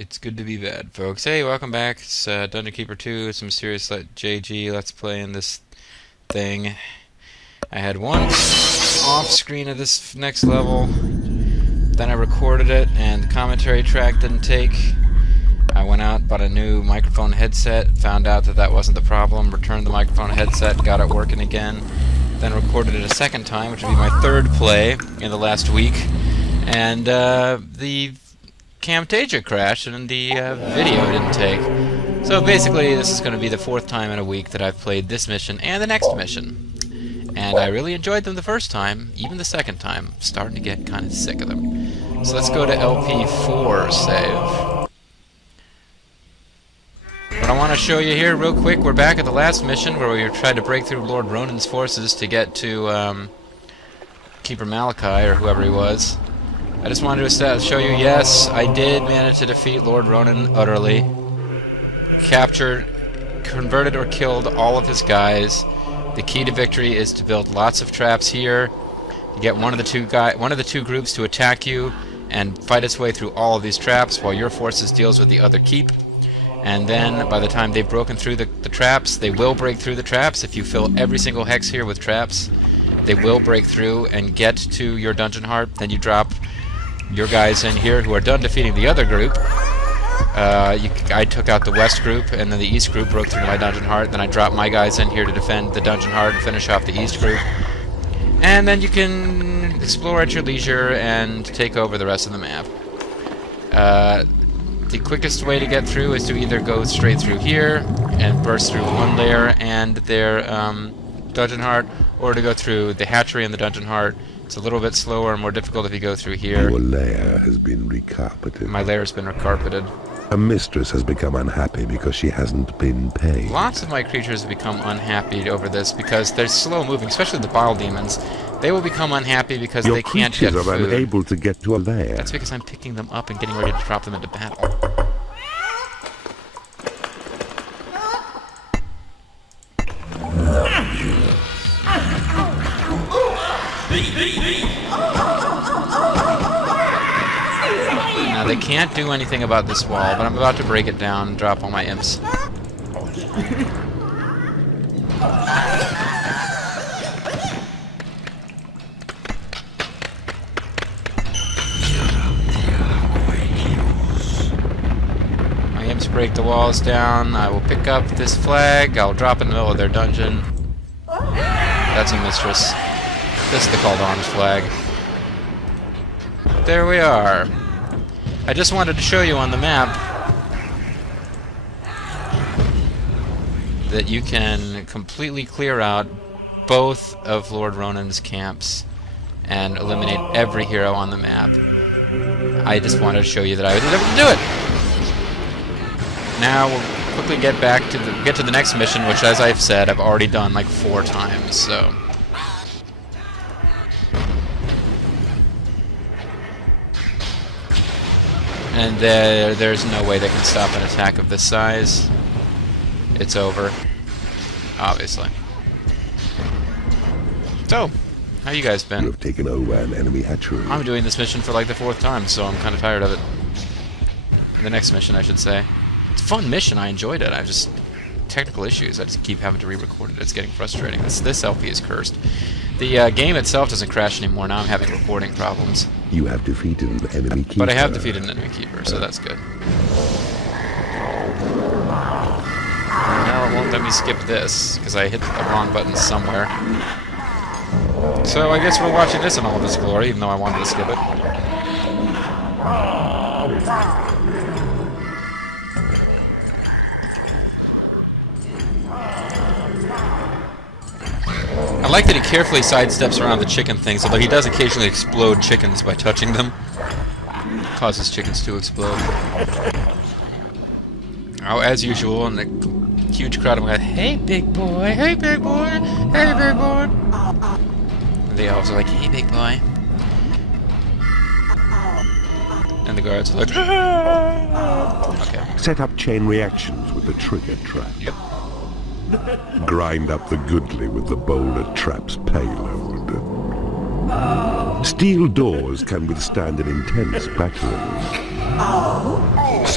It's good to be bad, folks. Hey, welcome back. It's Dungeon Keeper 2, some serious JG Let's Play in this thing. I had one off-screen of this next level, then I recorded it, and the commentary track didn't take. I went out, bought a new microphone headset, found out that that wasn't the problem, returned the microphone headset, got it working again, then recorded it a second time, which would be my third play in the last week, and the Camtasia crashed and the video didn't take. So basically this is going to be the fourth time in a week that I've played this mission and the next mission. And I really enjoyed them the first time, even the second time. I'm starting to get kind of sick of them. So let's go to LP4 save. What I want to show you here real quick, we're back at the last mission where we tried to break through Lord Ronin's forces to get to Keeper Malachi, or whoever he was. I just wanted to show you, yes, I did manage to defeat Lord Ronin utterly. Captured, converted or killed all of his guys. The key to victory is to build lots of traps here, to get one of the two groups to attack you and fight its way through all of these traps while your forces deals with the other keep. And then, by the time they've broken through the traps, they will break through the traps. If you fill every single hex here with traps, they will break through and get to your dungeon heart. Then you drop your guys in here who are done defeating the other group. I took out the west group, and then the east group broke through to my dungeon heart. Then I dropped my guys in here to defend the dungeon heart and finish off the east group. And then you can explore at your leisure and take over the rest of the map. The quickest way to get through is to either go straight through here and burst through one layer and their dungeon heart, or to go through the hatchery and the dungeon heart. It's a little bit slower and more difficult if you go through here. Your lair has been recarpeted. My lair has been recarpeted. A mistress has become unhappy because she hasn't been paid. Lots of my creatures have become unhappy over this because they're slow moving, especially the bile demons. They will become unhappy because they can't get food. Your creatures are unable to get to a lair. That's because I'm picking them up and getting ready to drop them into battle. Now they can't do anything about this wall, but I'm about to break it down and drop all my imps. My imps break the walls down. I will pick up this flag. I'll drop it in the middle of their dungeon. That's a mistress. This is the Called Arms flag. There we are. I just wanted to show you on the map that you can completely clear out both of Lord Ronin's camps and eliminate every hero on the map. I just wanted to show you that I was able to do it. Now we'll quickly get back to the next mission, which, as I've said, I've already done like 4 times. So. And there's no way they can stop an attack of this size. It's over. Obviously. So, how you guys been? You have taken over an enemy hatchery. I'm doing this mission for like the 4th time, so I'm kind of tired of it. The next mission, I should say. It's a fun mission, I enjoyed it. I just... technical issues, I just keep having to re-record it. It's getting frustrating. This LP is cursed. The game itself doesn't crash anymore. Now I'm having recording problems. You have defeated an enemy keeper. But I have defeated an enemy keeper, so that's good. Now it won't let me skip this, because I hit the wrong button somewhere. So I guess we're watching this in all of its glory, even though I wanted to skip it. I like that he carefully sidesteps around the chicken things, although he does occasionally explode chickens by touching them. Causes chickens to explode. Oh, as usual, in the huge crowd, I'm like, hey big boy, hey big boy, hey big boy. And the elves are like, hey big boy. And the guards are like, ah! Okay. Set up chain reactions with the trigger trap. Yep. Grind up the goodly with the boulder trap's payload. Steel doors can withstand an intense battering.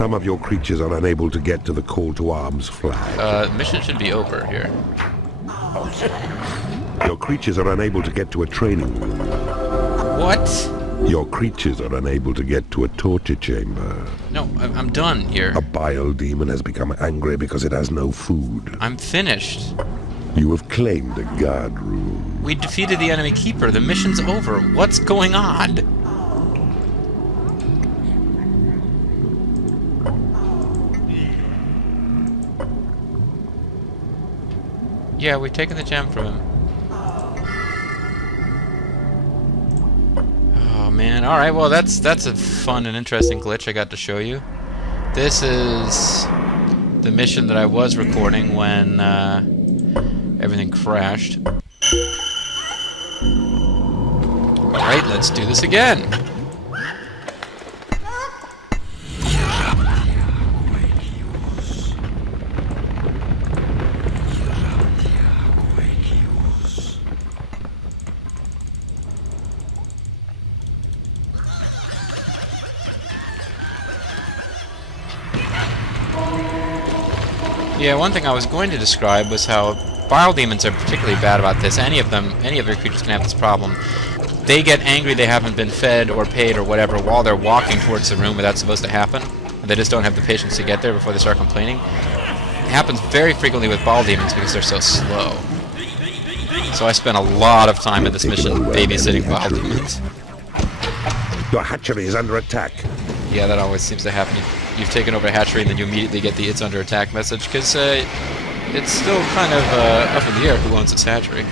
Some of your creatures are unable to get to the call to arms flag. Mission should be over here. Your creatures are unable to get to a training room. What? Your creatures are unable to get to a torture chamber. No, I'm done here. A bile demon has become angry because it has no food. I'm finished. You have claimed a guard room. We defeated the enemy keeper. The mission's over. What's going on? Yeah, we've taken the gem from him. Oh man, alright, well that's a fun and interesting glitch I got to show you. This is the mission that I was recording when everything crashed. Alright, let's do this again. Yeah, one thing I was going to describe was how bile demons are particularly bad about this. Any of your creatures can have this problem. They get angry they haven't been fed or paid or whatever while they're walking towards the room where that's supposed to happen. They just don't have the patience to get there before they start complaining. It happens very frequently with bile demons because they're so slow. So I spent a lot of time in this mission babysitting bile demons. Your hatchery is under attack. Yeah, that always seems to happen. You've taken over a hatchery and then you immediately get the "it's under attack" message, because it's still kind of up in the air who owns this hatchery.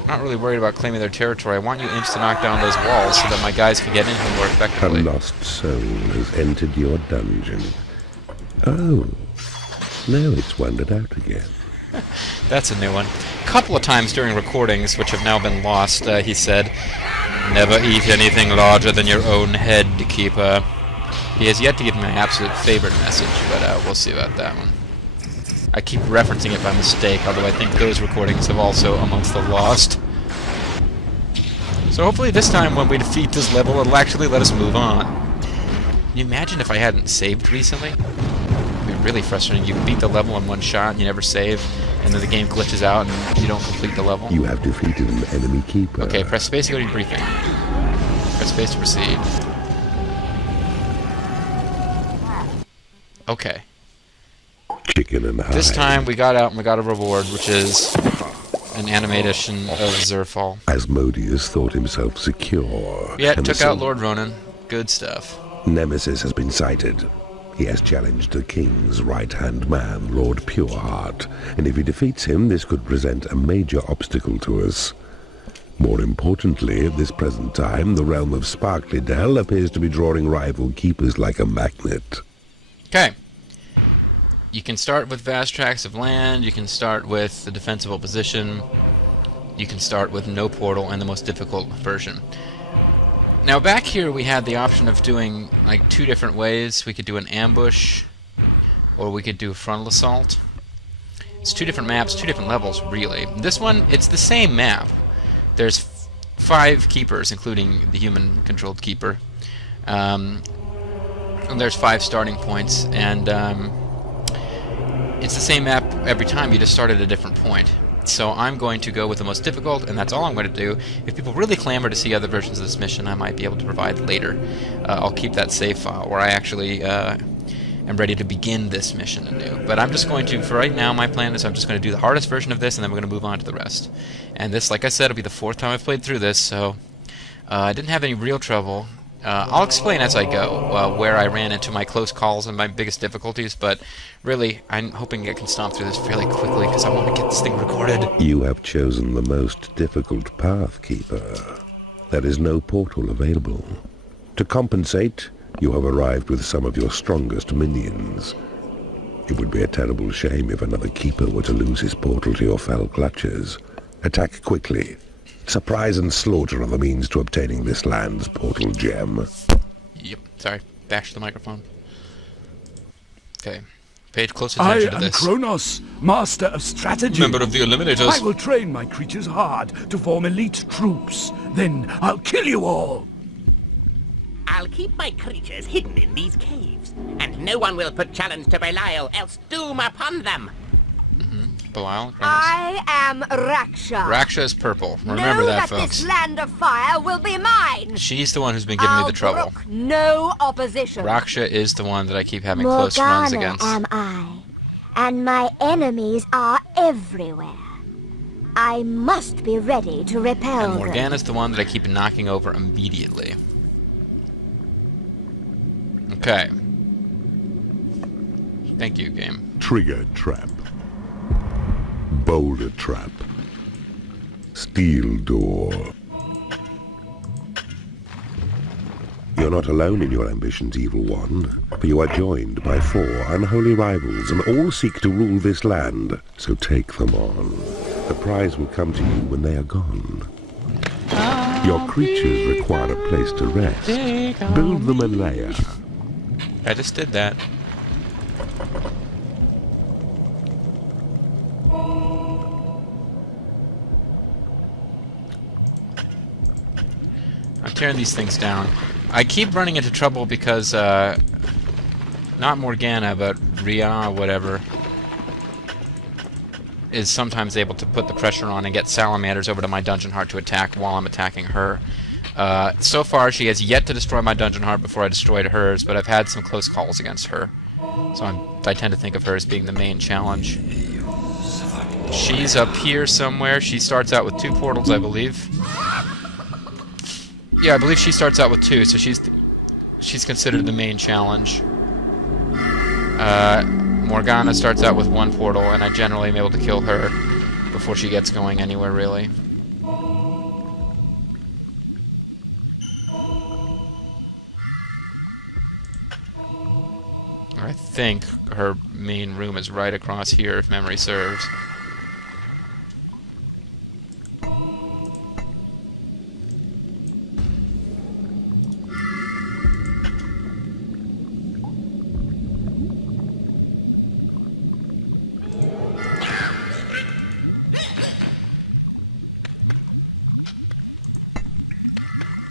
I'm not really worried about claiming their territory. I want you imps to knock down those walls so that my guys can get in here more effectively. A lost soul has entered your dungeon. Oh, now it's wandered out again. That's a new one. A couple of times during recordings, which have now been lost, he said, "Never eat anything larger than your own head, Keeper." He has yet to give me my absolute favorite message, but we'll see about that one. I keep referencing it by mistake, although I think those recordings have also amongst the lost. So hopefully this time when we defeat this level, it'll actually let us move on. Can you imagine if I hadn't saved recently? It'd be really frustrating. You beat the level in one shot and you never save, and then the game glitches out and you don't complete the level. You have defeated an enemy keeper. Okay, press space to go to your briefing. Press space to proceed. Okay. Chicken and hide. This time we got out and we got a reward, which is an animation of Zerfall. Asmodeus thought himself secure. Yeah, took out Lord Ronin. Good stuff. Nemesis has been sighted. He has challenged the king's right-hand man, Lord Pureheart, and if he defeats him, this could present a major obstacle to us. More importantly, at this present time, the realm of Sparklydell appears to be drawing rival keepers like a magnet. Okay. You can start with vast tracts of land, you can start with the defensible position, you can start with no portal and the most difficult version. Now back here we had the option of doing like two different ways. We could do an ambush, or we could do a frontal assault. It's two different maps, two different levels really. This one, it's the same map. There's 5 keepers, including the human-controlled keeper. And there's 5 starting points, and it's the same map every time, you just start at a different point. So I'm going to go with the most difficult, and that's all I'm going to do. If people really clamor to see other versions of this mission, I might be able to provide later. I'll keep that save file where I actually am ready to begin this mission anew. But I'm just going to, for right now, my plan is I'm just going to do the hardest version of this, and then we're going to move on to the rest. And this, like I said, will be the 4th time I've played through this, so I didn't have any real trouble. I'll explain as I go where I ran into my close calls and my biggest difficulties, but really, I'm hoping I can stomp through this fairly quickly because I want to get this thing recorded. You have chosen the most difficult path, Keeper. There is no portal available. To compensate, you have arrived with some of your strongest minions. It would be a terrible shame if another Keeper were to lose his portal to your fell clutches. Attack quickly. Surprise and slaughter are the means to obtaining this land's portal gem. Yep, sorry. Bash the microphone. Okay. Pay close I attention to am this. Kronos, master of strategy. Member of the Eliminators. I will train my creatures hard to form elite troops. Then I'll kill you all. I'll keep my creatures hidden in these caves, and no one will put challenge to Belial, else doom upon them. Belial, Kronos. I am Raksha. Raksha is purple. Remember know that, that folks. this land of fire will be mine. She's the one who's been giving me the trouble. Brook no opposition. Raksha is the one that I keep having close runs Morgana against. am I, and my enemies are everywhere. I must be ready to repel And them. Morgana's the one that I keep knocking over immediately. Okay. Thank you, game. Trigger trap. Boulder trap. Steel door. You're not alone in your ambitions, Evil One, for you are joined by 4 unholy rivals, and all seek to rule this land, so take them on. The prize will come to you when they are gone. Your creatures require a place to rest. Build them a lair. I just did that. I'm tearing these things down. I keep running into trouble because, not Morgana, but Rhea, whatever, is sometimes able to put the pressure on and get salamanders over to my dungeon heart to attack while I'm attacking her. So far, she has yet to destroy my dungeon heart before I destroyed hers, but I've had some close calls against her. So I tend to think of her as being the main challenge. She's up here somewhere. She starts out with 2 portals, I believe. Yeah, I believe she starts out with 2, so she's considered the main challenge. Morgana starts out with 1 portal, and I generally am able to kill her before she gets going anywhere, really. I think her main room is right across here, if memory serves.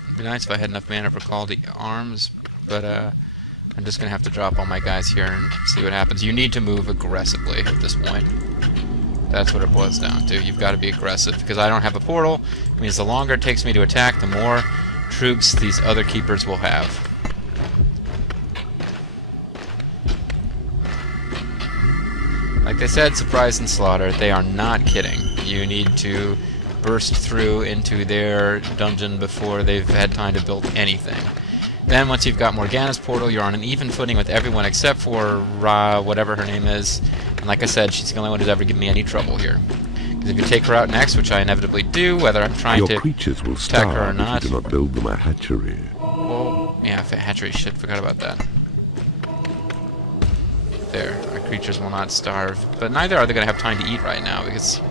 It'd be nice if I had enough mana for Call to Arms, but I'm just going to have to drop all my guys here and see what happens. You need to move aggressively at this point. That's what it boils down to. You've got to be aggressive, because I don't have a portal. It means the longer it takes me to attack, the more troops these other keepers will have. Like they said, surprise and slaughter. They are not kidding. You need to burst through into their dungeon before they've had time to build anything. Then, once you've got Morgana's portal, you're on an even footing with everyone except for Ra, whatever her name is. And like I said, she's the only one who's ever given me any trouble here. Because if you take her out next, which I inevitably do, whether I'm trying to creatures will attack her or starve not. if you do not build them a hatchery. Well, yeah, hatchery, shit, forgot about that. There, our creatures will not starve. But neither are they going to have time to eat right now, because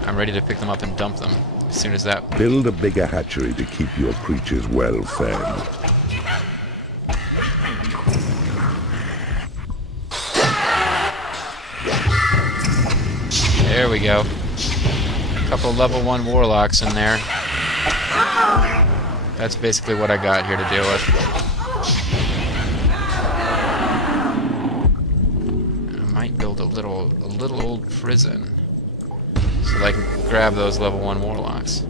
I'm ready to pick them up and dump them as soon as that... Build a bigger hatchery to keep your creatures well fed. There we go. A couple of level 1 warlocks in there. That's basically what I got here to deal with. I might build a little old prison so that I can grab those level 1 warlocks.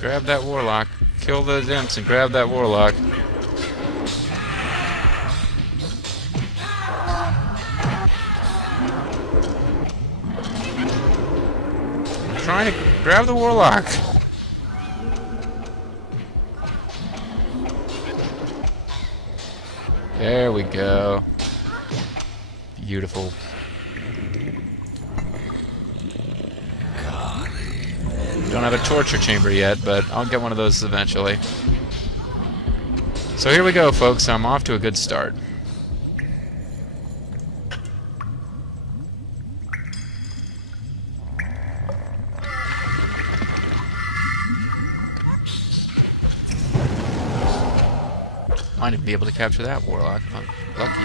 Grab that warlock. Kill those imps and grab that warlock. Trying to grab the warlock. There we go. Beautiful. Don't have a torture chamber yet, but I'll get one of those eventually. So here we go, folks. I'm off to a good start. Might even be able to capture that warlock if I'm lucky.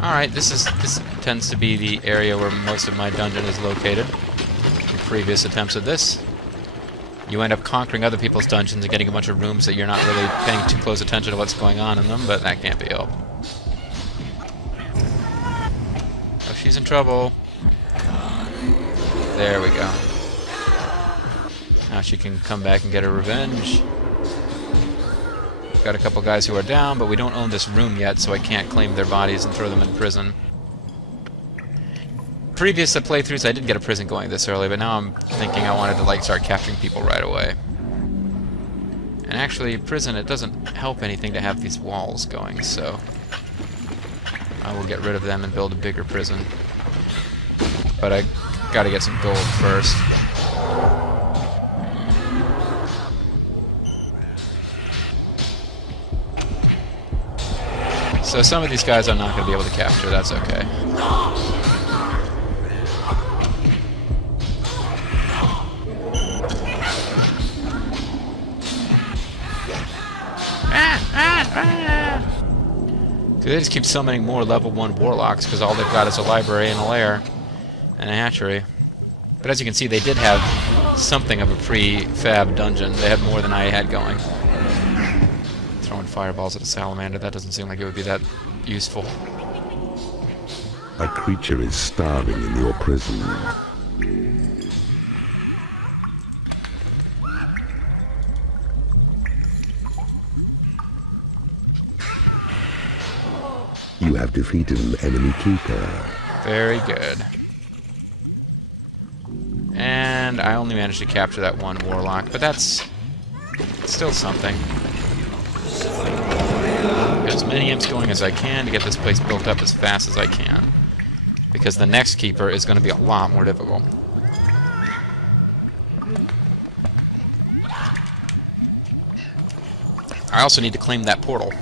Alright, this tends to be the area where most of my dungeon is located. In previous attempts at this. You end up conquering other people's dungeons and getting a bunch of rooms that you're not really paying too close attention to what's going on in them, but that can't be helped. Oh, she's in trouble. There we go. Now she can come back and get her revenge. Got a couple guys who are down, but we don't own this room yet, so I can't claim their bodies and throw them in prison. Previous to playthroughs, I did get a prison going this early, but now I'm thinking I wanted to like start capturing people right away. And actually, prison, it doesn't help anything to have these walls going, so I will get rid of them and build a bigger prison. But I gotta get some gold first. So some of these guys I'm not going to be able to capture, that's okay. They just keep summoning more level 1 warlocks because all they've got is a library and a lair and a hatchery. But as you can see, they did have something of a prefab dungeon. They had more than I had going. Throwing fireballs at a salamander, that doesn't seem like it would be that useful. A creature is starving in your prison. You have defeated an enemy keeper. Very good. And I only managed to capture that one warlock, but that's still something. Get as many imps going as I can to get this place built up as fast as I can. Because the next keeper is going to be a lot more difficult. I also need to claim that portal.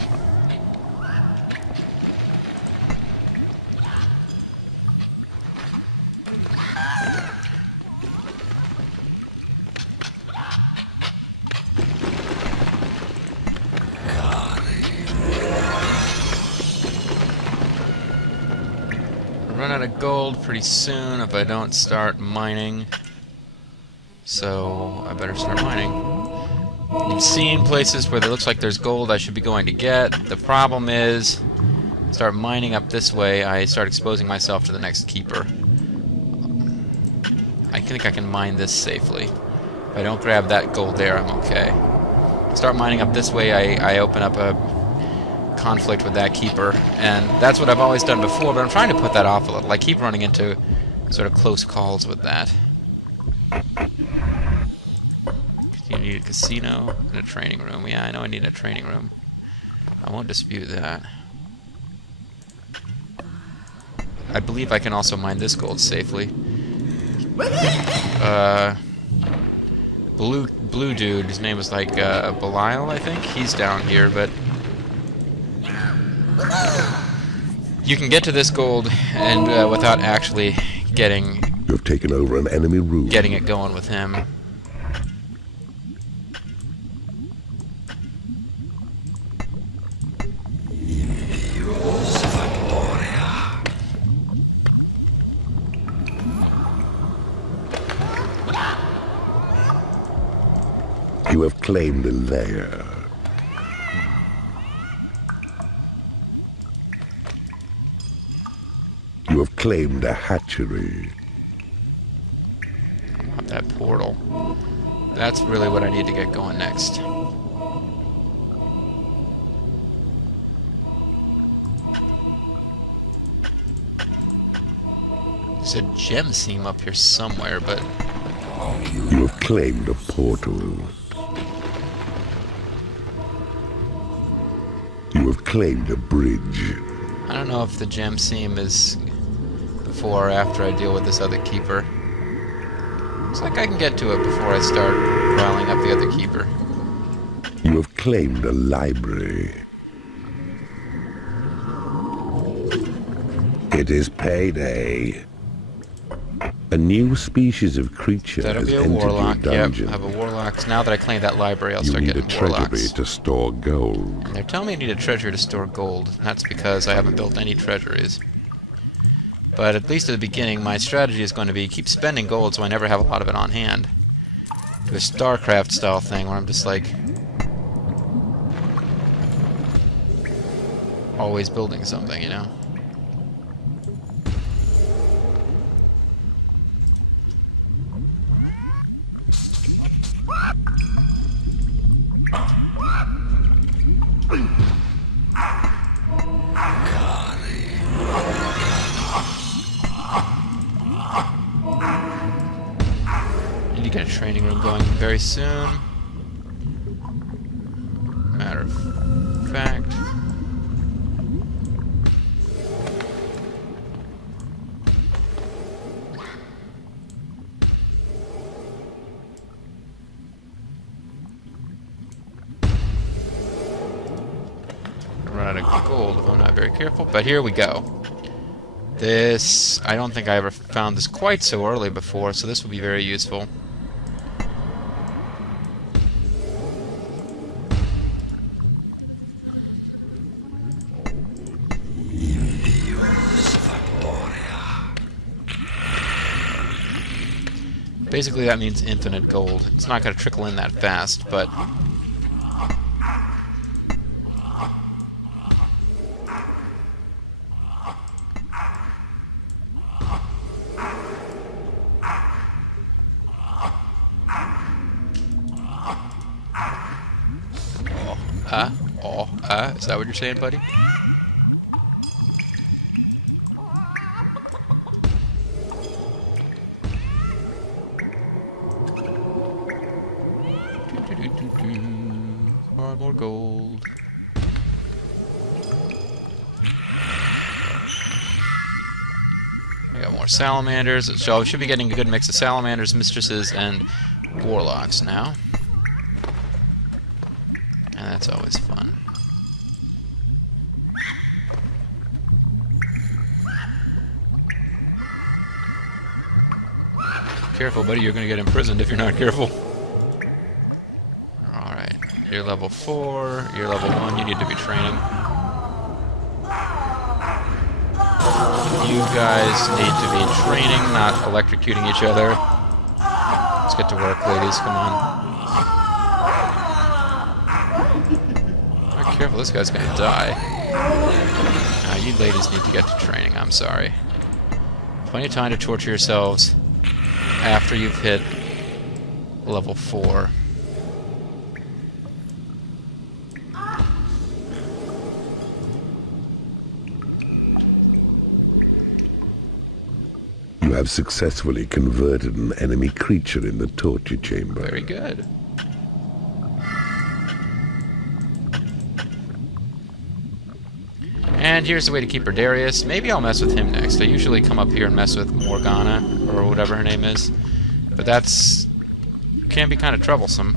Run out of gold pretty soon if I don't start mining. So I better start mining. You've seen places where it looks like there's gold I should be going to get. The problem is, start mining up this way, I start exposing myself to the next keeper. I think I can mine this safely. If I don't grab that gold there, I'm okay. Start mining up this way, I open up a conflict with that keeper, and that's what I've always done before, but I'm trying to put that off a little. I keep running into sort of close calls with that. You need a casino and a training room. Yeah, I know I need a training room. I won't dispute that. I believe I can also mine this gold safely. Blue dude, his name was like Belial, I think. He's down here, but you can get to this gold and without actually getting You have taken over an enemy room. getting it going with him. You have claimed a lair. You have claimed a hatchery. I want that portal. That's really what I need to get going next. There's a gem seam up here somewhere, but You have claimed a portal. You have claimed a bridge. I don't know if the gem seam is before or after I deal with this other keeper. Looks like I can get to it before I start riling up the other keeper. You have claimed a library. It is payday. A new species of creature That'll has be a entered warlock. your Yep, dungeon. I have a warlock. Now that I claim that library, I'll You start need a getting treasury warlocks. to store gold. They're telling me I need a treasury to store gold. That's because I haven't built any treasuries. But at least at the beginning, my strategy is going to be keep spending gold so I never have a lot of it on hand. Do a StarCraft style thing where I'm just like always building something, you know? Need to get a training room going very soon. Matter of fact. Run out of gold if I'm not very careful, but here we go. This, I don't think I ever found this quite so early before, so this will be very useful. Basically that means infinite gold. It's not going to trickle in that fast, but is that what you're saying, buddy? More gold. I got more salamanders, so I should be getting a good mix of salamanders, mistresses, and warlocks now. And that's always fun. Careful, buddy, you're gonna get imprisoned if you're not careful. Alright, you're level 4, you're level 1, you need to be training. You guys need to be training, not electrocuting each other. Let's get to work, ladies, come on. Be careful, this guy's gonna die. Now, you ladies need to get to training, I'm sorry. Plenty of time to torture yourselves after you've hit level 4. You have successfully converted an enemy creature in the torture chamber. Very good. And here's the way to keep her Darius. Maybe I'll mess with him next. I usually come up here and mess with Morgana, or whatever her name is. But that's can be kind of troublesome.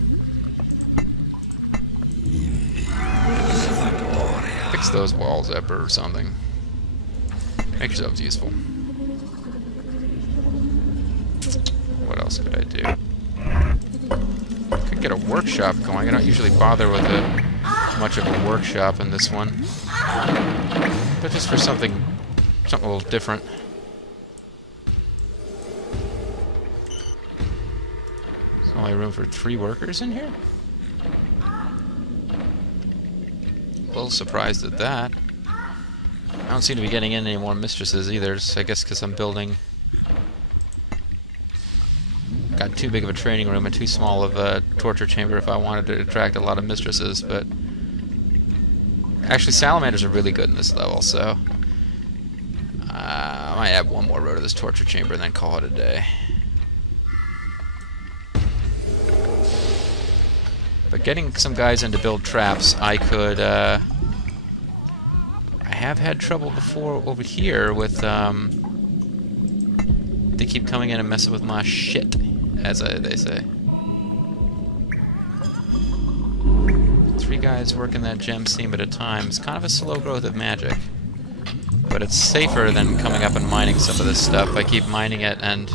Fix those walls up or something. Make yourselves useful. What else could I do? Could get a workshop going. I don't usually bother with much of a workshop in this one. But just for something a little different. There's only room for 3 workers in here? A little surprised at that. I don't seem to be getting in any more mistresses either, so I guess because I'm building... Got too big of a training room and too small of a torture chamber if I wanted to attract a lot of mistresses, but... Actually, salamanders are really good in this level, so... I might add one more row to this torture chamber and then call it a day. But getting some guys in to build traps, I could... I have had trouble before over here with... They keep coming in and messing with my shit, as they say. 3 guys working that gem seam at a time. It's kind of a slow growth of magic. but it's safer than coming up and mining some of this stuff. I keep mining it and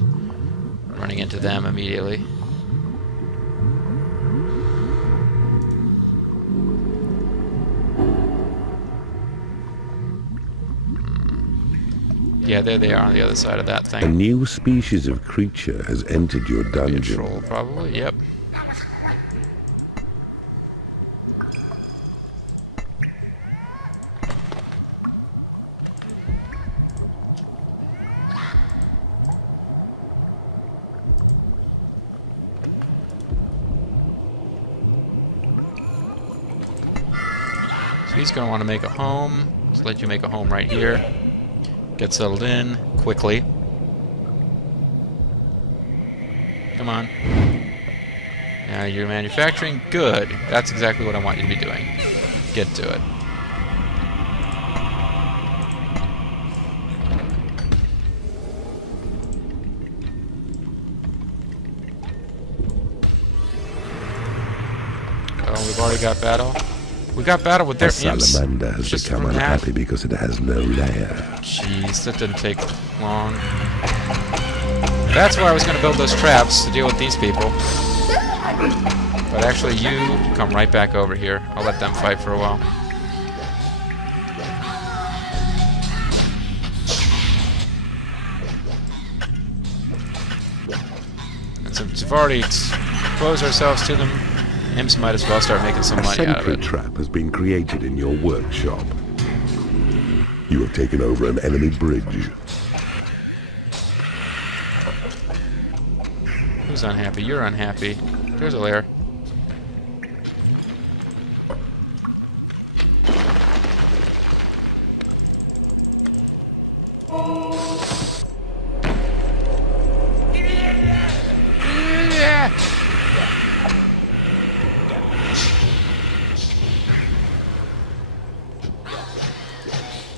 running into them immediately. Yeah, there they are on the other side of that A thing. new species of creature has entered your Be a dungeon. troll, probably. Yep. So he's going to want to make a home. Let's let you make a home right here. Get settled in quickly. Come on. Now you're manufacturing. Good. That's exactly what I want you to be doing. Get to it. Oh, we've already got battle. We got battle with their A imps. salamander has Just become from that. unhappy because it has no lair. Jeez, that didn't take long. That's why I was going to build those traps to deal with these people. But actually, you come right back over here. I'll let them fight for a while. And since we've already exposed ourselves to them, imps might as well start making some A money out of sentry it. trap has been created in your workshop. You have taken over an enemy bridge. Who's unhappy? You're unhappy. There's a lair.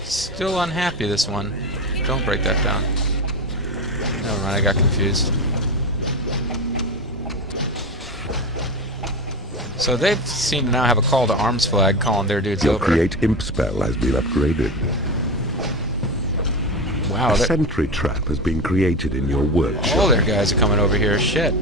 Still unhappy, this one. Don't break that down. Never mind, I got confused. So they seem to now have a call to arms flag calling their dudes Your over. create imp spell has been upgraded. Wow, A they're- sentry trap has been created in your workshop. all their guys are coming over here. Shit.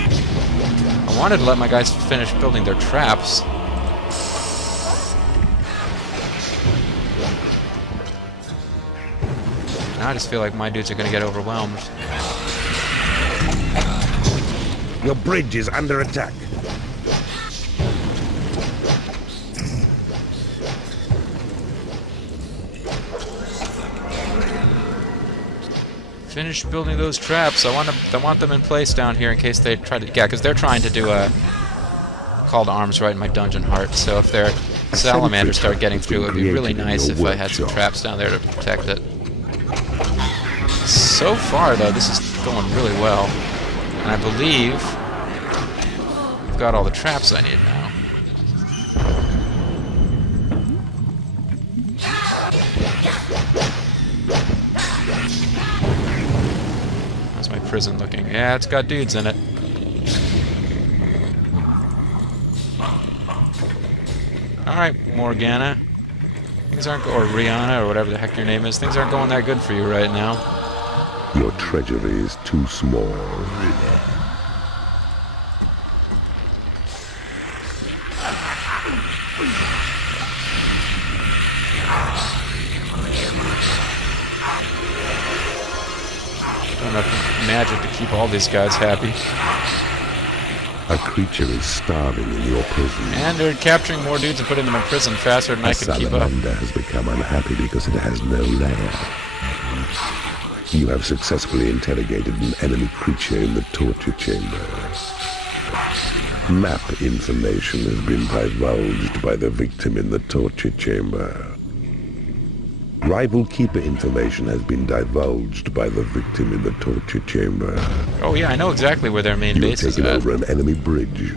I wanted to let my guys finish building their traps. Now I just feel like my dudes are gonna get overwhelmed. Your bridge is under attack. Finish building those traps. I want them in place down here in case they try to. Yeah, because they're trying to do a call to arms right in my dungeon heart. So if their salamanders start getting through, it would be really nice if I had some traps down there to protect it. So far, though, this is going really well, and I believe I've got all the traps I need now. How's my prison looking? Yeah, it's got dudes in it. Alright, Morgana. Things aren't or Rihanna, or whatever the heck your name is. Things aren't going that good for you right now. Your treasury is too small. Not enough magic to keep all these guys happy. A creature is starving in your prison. And they're capturing more dudes and putting them in prison faster than I A can keep up. salamander has become unhappy because it has no lair. You have successfully interrogated an enemy creature in the torture chamber. Map information has been divulged by the victim in the torture chamber. Rival keeper information has been divulged by the victim in the torture chamber. Oh yeah, I know exactly where their main You have base is taken at. over an enemy bridge.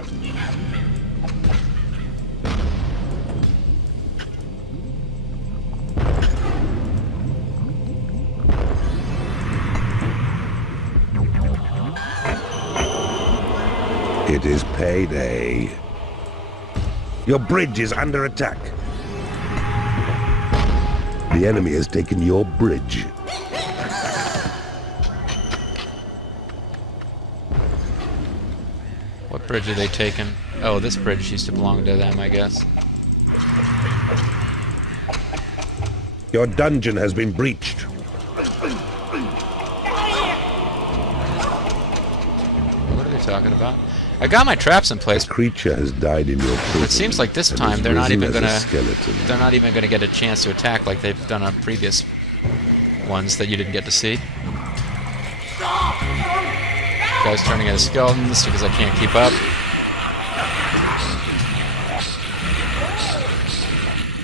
It is payday. Your bridge is under attack. The enemy has taken your bridge. What bridge are they taking? Oh, this bridge used to belong to them, I guess. Your dungeon has been breached. What are they talking about? I got my traps in place. A creature has died in your prison. It seems like this and time is they're not risen even as a gonna skeleton. they're not even gonna get a chance to attack like they've done on previous ones that you didn't get to see. Guys turning into skeletons because I can't keep up.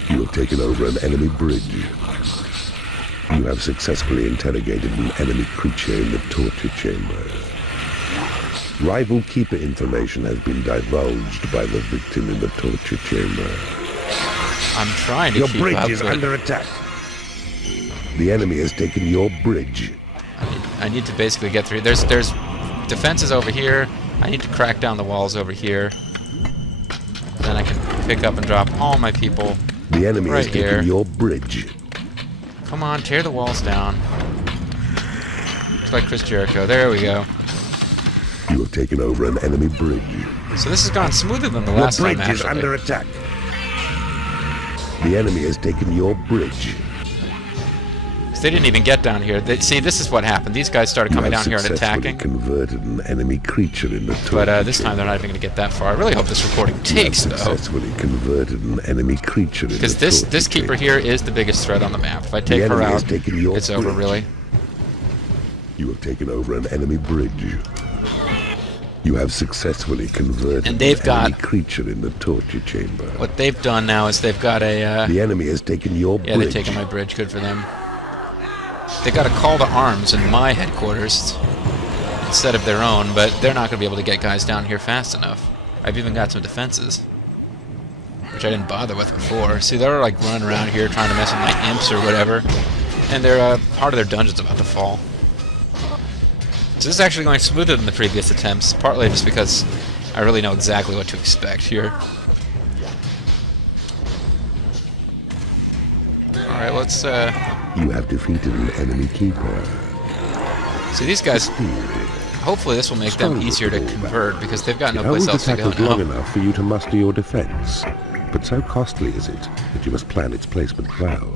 You have taken over an enemy bridge. You have successfully interrogated an enemy creature in the torture chamber. Rival keeper information has been divulged by the victim in the torture chamber. I'm trying to Your keep bridge up, is but under attack. The enemy has taken your bridge. I need to basically get through. There's defenses over here. I need to crack down the walls over here. Then I can pick up and drop all my people. The enemy has Right taken here. your bridge. Come on, tear the walls down. Just like Chris Jericho. There we go. You have taken over an enemy bridge. So this has gone smoother than the Your last time, bridge is actually. under attack. The enemy has taken your bridge. They didn't even get down here. See, this is what happened. These guys started coming down here and attacking. Converted an enemy creature in the But this time they're not even going to get that far. I really hope this recording takes, though. Successfully converted an enemy creature in the Because this keeper here is the biggest threat on the map. If I take her out, it's over, really. You have taken over an enemy bridge. You have successfully converted And they've an got enemy creature in the torture chamber. What they've done now is they've got a... the enemy has taken your bridge. Yeah, they've taken my bridge. Good for them. They got a call to arms in my headquarters instead of their own, but they're not going to be able to get guys down here fast enough. I've even got some defenses, which I didn't bother with before. See, they're like running around here trying to mess with my imps or whatever, and their part of their dungeon's about to fall. So this is actually going smoother than the previous attempts, partly just because I really know exactly what to expect here. Alright, let's You have defeated an enemy keeper. see, these guys, hopefully this will make them easier to convert, because they've got no place The else to attack go was long now. enough for you to muster your defense, but so costly is it that you must plan its placement well.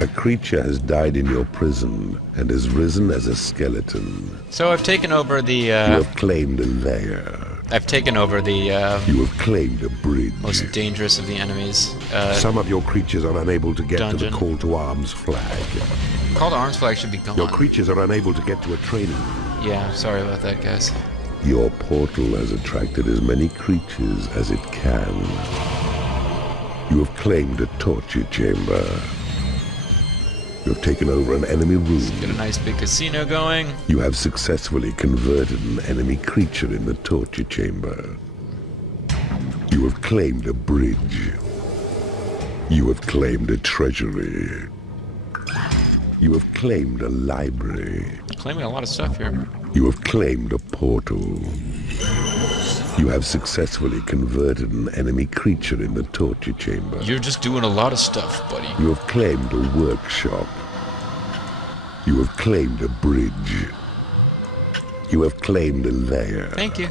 A creature has died in your prison and has risen as a skeleton. So I've taken over the, You have claimed a lair. I've taken over the, You have claimed a bridge. most dangerous of the enemies. Some of your creatures are unable to get to dungeon. the call to arms flag. Call to arms flag should be gone. Your creatures are unable to get to a training room. Yeah, sorry about that, guys. Your portal has attracted as many creatures as it can. You have claimed a torture chamber. You have taken over an enemy room. Get a nice big casino going. You have successfully converted an enemy creature in the torture chamber. You have claimed a bridge. You have claimed a treasury. You have claimed a library. Claiming a lot of stuff here. You have claimed a portal. You have successfully converted an enemy creature in the torture chamber. You're just doing a lot of stuff, buddy. You have claimed a workshop. You have claimed a bridge. You have claimed a lair. Thank you.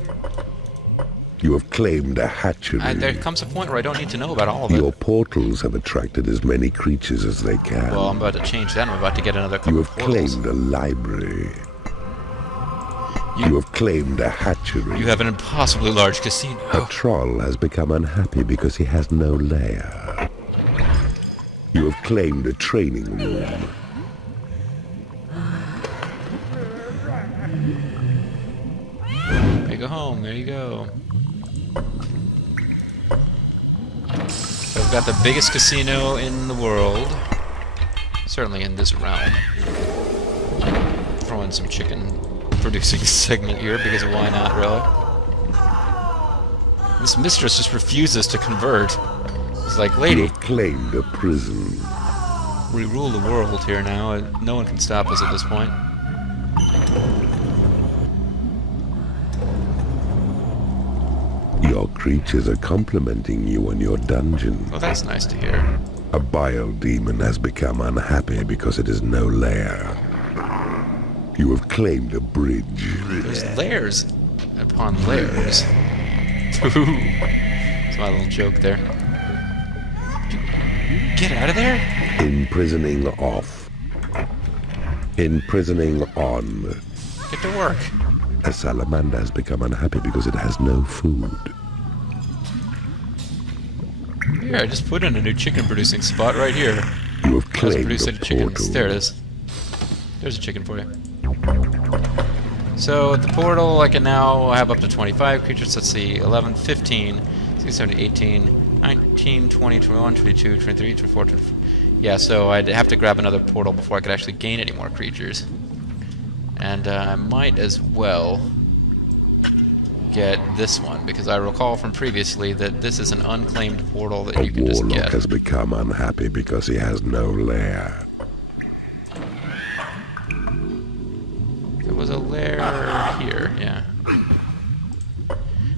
You have claimed a hatchery. There comes a point where I don't need to know about all of Your it. portals have attracted as many creatures as they can. Well, I'm about to change that. I'm about to get another You couple have of portals. claimed a library. You have claimed a hatchery. You have an impossibly large casino. A troll has become unhappy because he has no lair. You have claimed a training room. There you go home. There you go. So I've got the biggest casino in the world. Certainly in this realm. Throw in some chicken producing segment here, because why not, really? This mistress just refuses to convert. It's like, You lady, have claimed a prison. we rule the world here now. No one can stop us at this point. creatures are complimenting you on your dungeon. Well, that's nice to hear. A bile demon has become unhappy because it is no lair. You have claimed a bridge. There's layers upon layers. It's my little joke there. Get out of there! Imprisoning off. Imprisoning on. Get to work. A salamander has become unhappy because it has no food. Here, I just put in a new chicken producing spot right here. You have Let's claimed produce a any chickens. portal. There it is. There's a chicken for you. So at the portal, I can now have up to 25 creatures. Let's see, 11, 15, 16, 17, 18, 19, 20, 21, 22, 23, 24, 25. Yeah, so I'd have to grab another portal before I could actually gain any more creatures. And I might as well get this one, because I recall from previously that this is an unclaimed portal that you can just warlock get. has become unhappy because he has no lair. There was a lair here, yeah.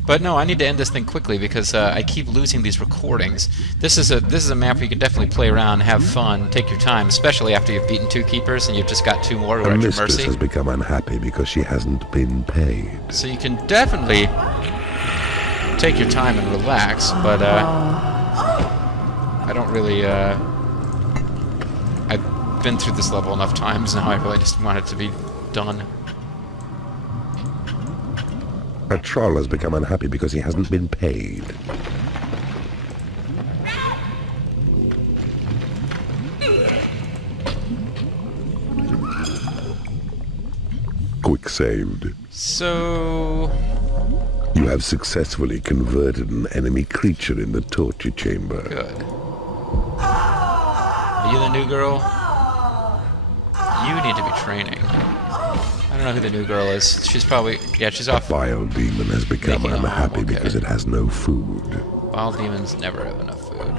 But no, I need to end this thing quickly because I keep losing these recordings. This is a map where you can definitely play around, have fun, take your time, especially after you've beaten 2 keepers and you've just got 2 more who are A at your mistress mercy. has become unhappy because she hasn't been paid. So you can definitely take your time and relax, but I don't really. I've been through this level enough times now. I really just want it to be done. A troll has become unhappy because he hasn't been paid. Quick saved. So You have successfully converted an enemy creature in the torture chamber. good. Are you the new girl? You need to be training. I don't know who the new girl is. She's probably... Yeah, she's off. Bile demon has become Making a home, unhappy okay. because it has no food. Wild demons never have enough food.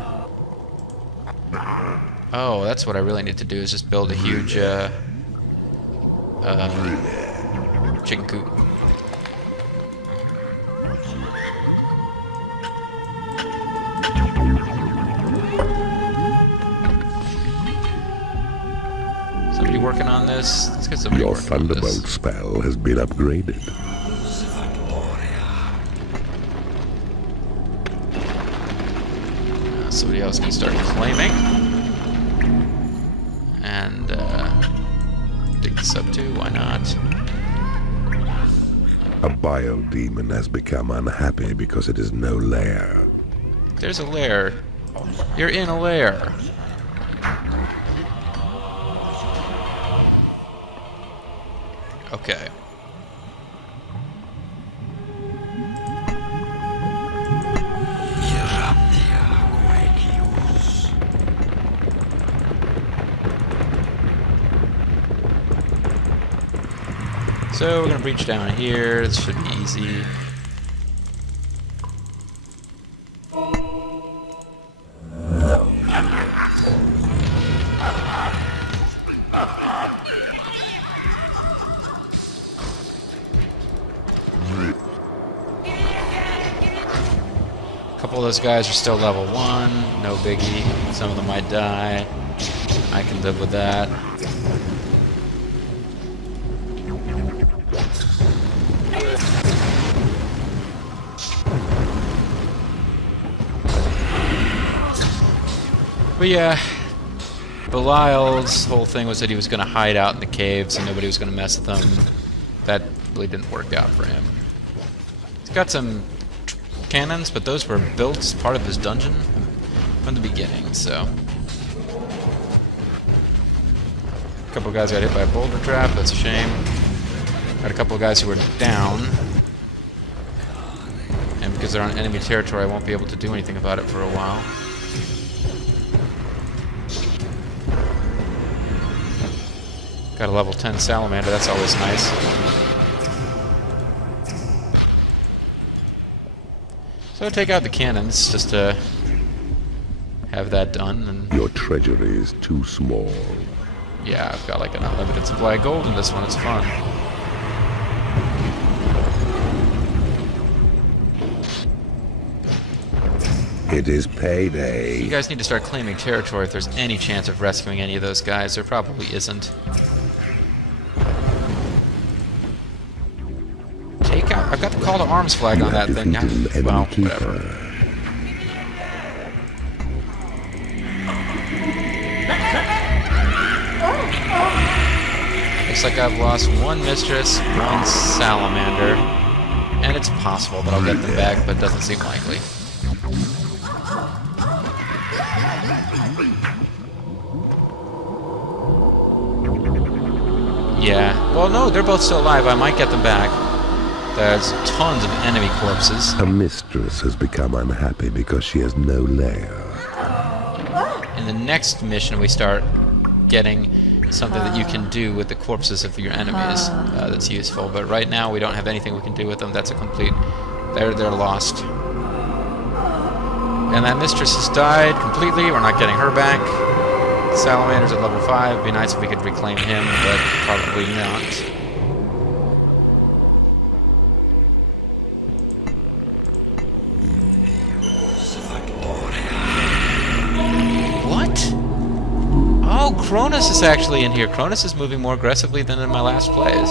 Oh, that's what I really need to do, is just build a huge, chicken coop. Somebody working on this? Let's get somebody Your working on thunderbolt this. spell has been upgraded. Somebody else can start claiming. And, dig this up too, why not? A bile demon has become unhappy because it is no lair. There's a lair. You're in a lair. Okay. So we're gonna breach down here. This should be easy. A couple of those guys are still level 1, no biggie. Some of them might die. I can live with that. But yeah, Belial's whole thing was that he was going to hide out in the caves and nobody was going to mess with him. That really didn't work out for him. He's got some cannons, but those were built as part of his dungeon from the beginning, so. A couple of guys got hit by a boulder trap, that's a shame. Got a couple of guys who were down. And because they're on enemy territory, I won't be able to do anything about it for a while. Got a level 10 salamander, that's always nice. So take out the cannons just to have that done, and Your treasury is too small. yeah, I've got like an unlimited supply of gold in this one, it's fun. It is payday. You guys need to start claiming territory if there's any chance of rescuing any of those guys. There probably isn't. Take out... I've got the call to arms flag You on that have thing. defeated an enemy Well, keeper. whatever. Looks like I've lost one mistress, one salamander, and it's possible that I'll get them back, but it doesn't seem likely. Yeah, well no, they're both still alive, I might get them back. There's tons of enemy corpses. A mistress has become unhappy because she has no lair. In the next mission we start getting something that you can do with the corpses of your enemies that's useful, but right now we don't have anything we can do with them. That's a complete... They're lost. And that mistress has died completely. We're not getting her back. Salamander's at level 5. It'd be nice if we could reclaim him, but probably not. What? Oh, Cronus is actually in here. Cronus is moving more aggressively than in my last plays.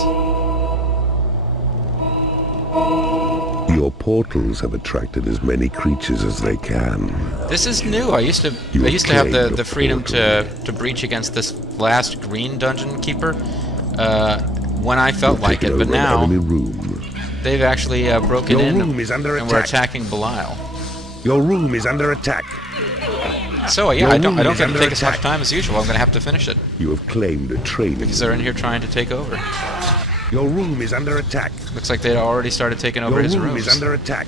Your portals have attracted as many creatures as they can. This is new. I used to have the freedom to breach against this last green dungeon keeper when I felt like it, but now they've actually broken in and we're attacking Belial. Your room is under attack. So yeah, I don't get to take as much time as usual. I'm going to have to finish it You have claimed a training. because they're in here trying to take over. Your room is under attack. Looks like they'd already started taking over Your his room rooms. is under attack.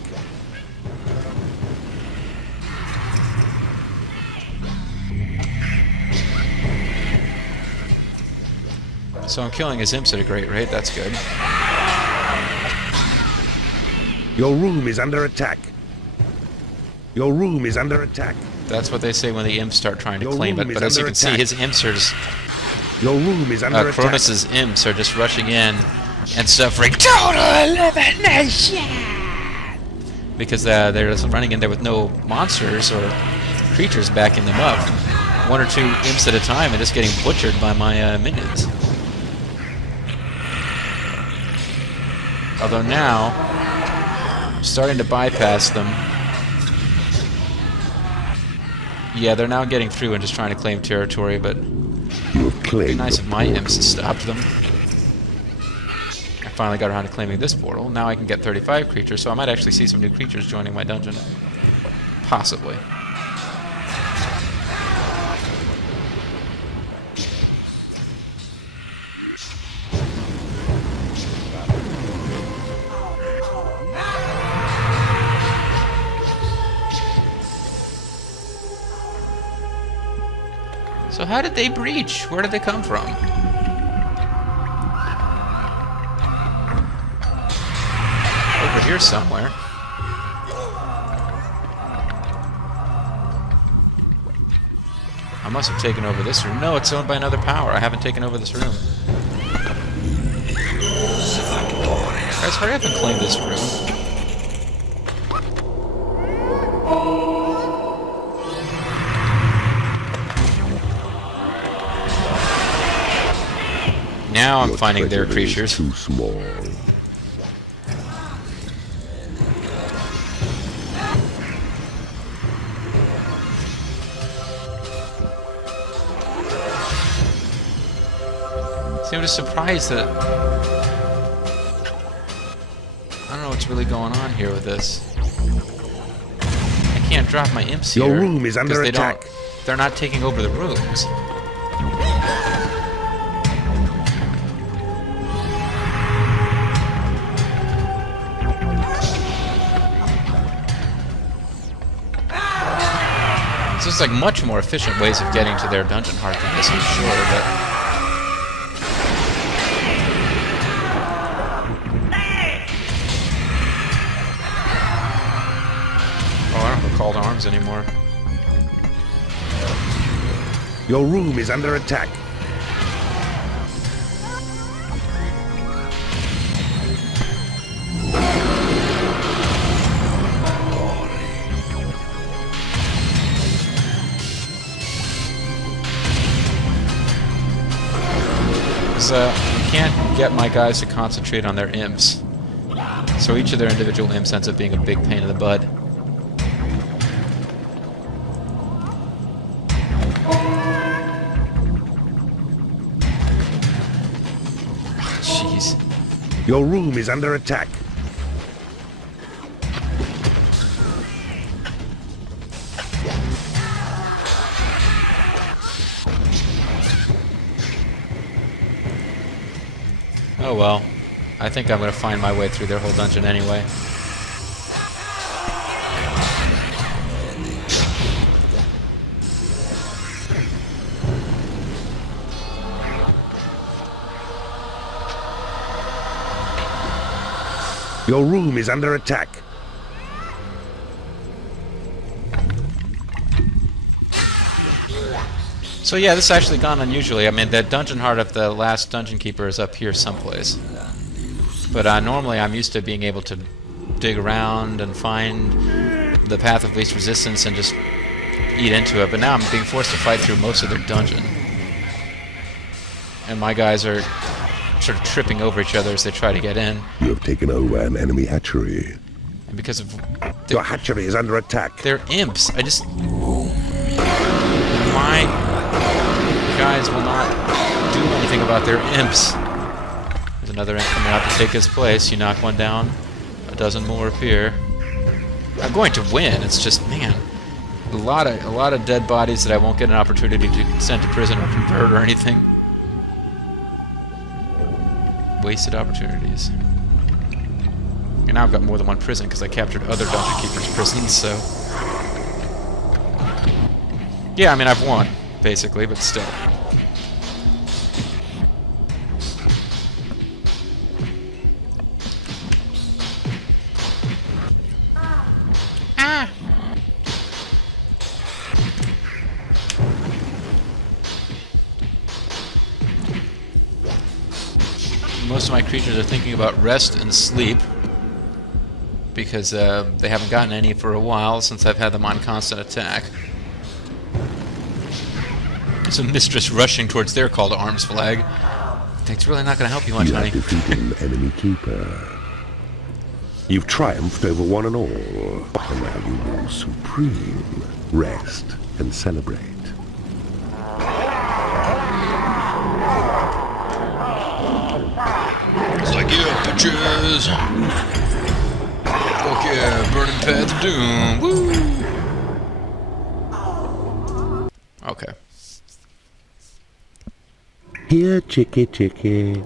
So I'm killing his imps at a great rate. That's good. Your room is under attack. Your room is under attack. That's what they say when the imps start trying to Your claim room it. is But as you under can see, attack. his imps are just... Your room is under attack. Cronus's imps are just rushing in and suffering total elimination because they're just running in there with no monsters or creatures backing them up. One or two imps at a time and just getting butchered by my minions. Although now, I'm starting to bypass them. Yeah, they're now getting through and just trying to claim territory, but You have it'd be claimed nice the if my imps portal. stopped them. I finally got around to claiming this portal. Now I can get 35 creatures, so I might actually see some new creatures joining my dungeon. Possibly. So how did they breach? Where did they come from? Over here somewhere. I must have taken over this room. No, it's owned by another power. I haven't taken over this room. Guys, hurry up and claim this room. Now I'm Your finding their treasury is creatures. too small. See, I'm just surprised that... I don't know what's really going on here with this. I can't drop my imps Your here. room is under 'cause they attack. they're not taking over the rooms. So it's like much more efficient ways of getting to their dungeon heart than this, I'm sure, but... Oh, I don't have a call to arms anymore. Your room is under attack. Because I can't get my guys to concentrate on their imps. So each of their individual imps ends up being a big pain in the butt. Jeez. Your room is under attack. Oh well. I think I'm going to find my way through their whole dungeon anyway. Your room is under attack. So yeah, this has actually gone unusually. I mean, the dungeon heart of the last dungeon keeper is up here someplace. But normally I'm used to being able to dig around and find the path of least resistance and just eat into it. But now I'm being forced to fight through most of their dungeon. And my guys are sort of tripping over each other as they try to get in. You have taken over an enemy hatchery. And because of... Your hatchery is under attack. They're imps. My guys will not do anything about their imps. There's another imp coming out to take his place. You knock one down, a dozen more appear. I'm going to win. It's just, man, a lot of dead bodies that I won't get an opportunity to send to prison or convert or anything. Wasted opportunities. And now I've got more than one prison because I captured other dungeon keepers' prisons. So yeah, I mean I've won basically, but still. Most of my creatures are thinking about rest and sleep because they haven't gotten any for a while since I've had them on constant attack. There's a mistress rushing towards their call to arms flag. It's really not going to help you much, honey. You have defeated an enemy keeper. You've triumphed over one and all. And now you rule supreme. Rest and celebrate. It's like, yeah, bitches! Fuck yeah, burning path of doom! Woo! Okay. Here, chicky, chicky.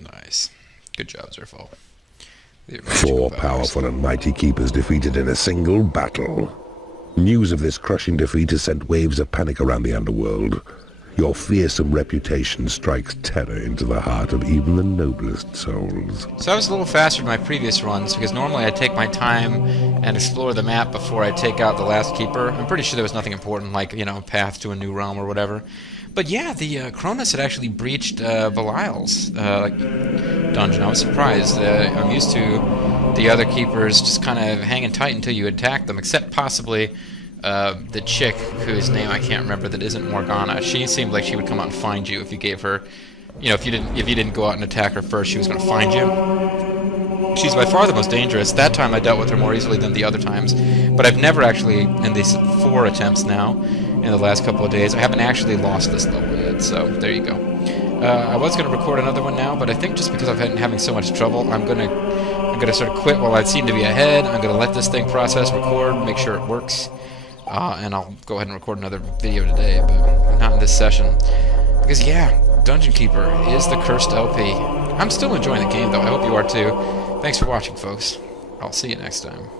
Nice. Good job, Zerfall. 4 powerful and mighty keepers defeated in a single battle. News of this crushing defeat has sent waves of panic around the underworld. Your fearsome reputation strikes terror into the heart of even the noblest souls. So I was a little faster than my previous runs, because normally I take my time and explore the map before I take out the last keeper. I'm pretty sure there was nothing important, like, you know, path to a new realm or whatever. But yeah, the Cronus had actually breached Belial's dungeon. I was surprised. I'm used to the other keepers just kind of hanging tight until you attack them, except possibly the chick whose name I can't remember that isn't Morgana. She seemed like she would come out and find you if you gave her, you know, if you didn't go out and attack her first, she was going to find you. She's by far the most dangerous. That time I dealt with her more easily than the other times, but I've never actually, in these 4 attempts now, in the last couple of days, I haven't actually lost this level yet, so there you go. I was going to record another one now, but I think just because I've been having so much trouble, I'm going to sort of quit while I seem to be ahead. I'm going to let this thing process, record, make sure it works, and I'll go ahead and record another video today, but not in this session. Because yeah, Dungeon Keeper is the cursed LP. I'm still enjoying the game though, I hope you are too. Thanks for watching, folks. I'll see you next time.